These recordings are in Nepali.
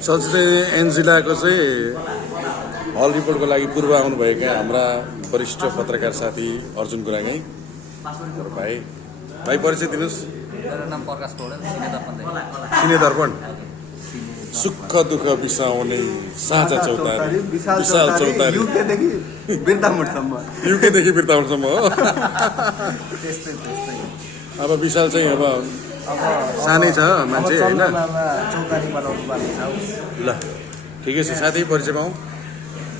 चलचित्र एन्जिलाको चाहिँ हल रिपोर्टको लागि पूर्व आउनुभएका हाम्रा वरिष्ठ पत्रकार साथी अर्जुन गुरागाई भाइ भाइ परिचय दिनुहोस्। मेरो नाम प्रकाश पौडेल, सिने दर्पण सुख दुःख बिसाउने साझा चौतारी विशाल चौतारी युकेदेखि बिर्तामोडसम्म हो। अब विशाल चाहिँ अब सानै छ मान्छे होइन। ल ठिकै छ साथी, परिचय पाऊँ।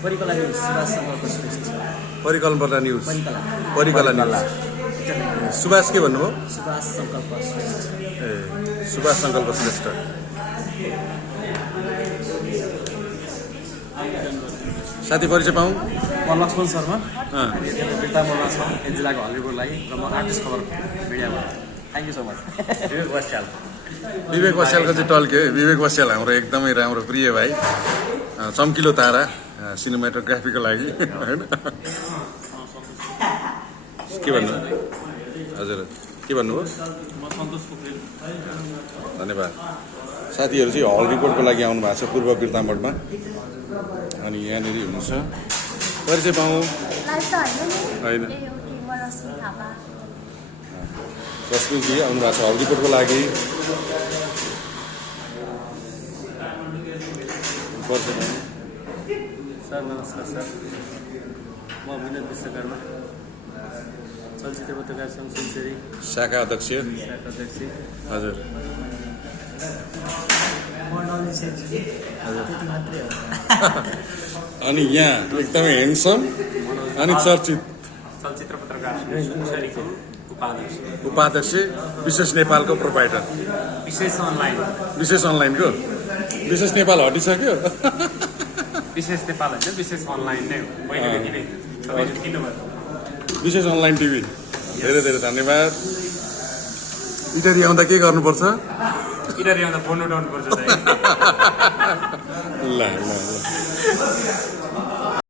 परिकला न्युज सुभाष शङ्करको श्रेष्ठ। परिकल्पना न्युज परिकला न्युज सुभाष के भन्नुभयो? सुभाष सङ्कल्प श्रेष्ठ। ए सुभाष सङ्कल्प श्रेष्ठ। साथी परिचय पाऊँ। म लक्ष्मण शर्मा, बिर्तामोडमा छ एन्जिलाको हलिउडको लागि र म आर्टिस्ट खबर मिडियाबाट। Thank you so much. Vivek बस्यालको चाहिँ टल्क्यो। विवेक बस्याल हाम्रो एकदमै राम्रो प्रिय भाइ, चम्किलो तारा सिनेमाटोग्राफीको लागि होइन। के भन्नु? हजुर के भन्नुभयो? धन्यवाद। साथीहरू चाहिँ हल रिपोर्टको लागि आउनु भएको छ पूर्व बिर्तामोडमा, अनि यहाँनिर हुनुहुन्छ। परिचय पाऊँ। होइन रश्मिजी आउनु भएको छ हल रिपोर्टको लागि। परिचय पाऊँ। सर नमस्कार सर, म विनोद विश्वकर्मा, चलचित्र पत्रकार सङ्घ सुनसरी शाखा अध्यक्ष। हजुर अनि यहाँ एकदमै ह्यान्डसम अनि चर्चित चलचित्र पत्रकार सुनसरीको उपाध्यक्ष, विशेष नेपालको प्रोपाइटर। विशेष अनलाइनको विशेष नेपाल हटिसक्यो। विशेष नेपाल होइन, विशेष अनलाइन नै हो पहिलेदेखि नै। तपाईँले किन्नुभयो विशेष अनलाइन टिभी। धेरै धेरै धन्यवाद। इटरी आउँदा के गर्नुपर्छ? इटरी आउँदा फोन उठाउनुपर्छ। ल ल ल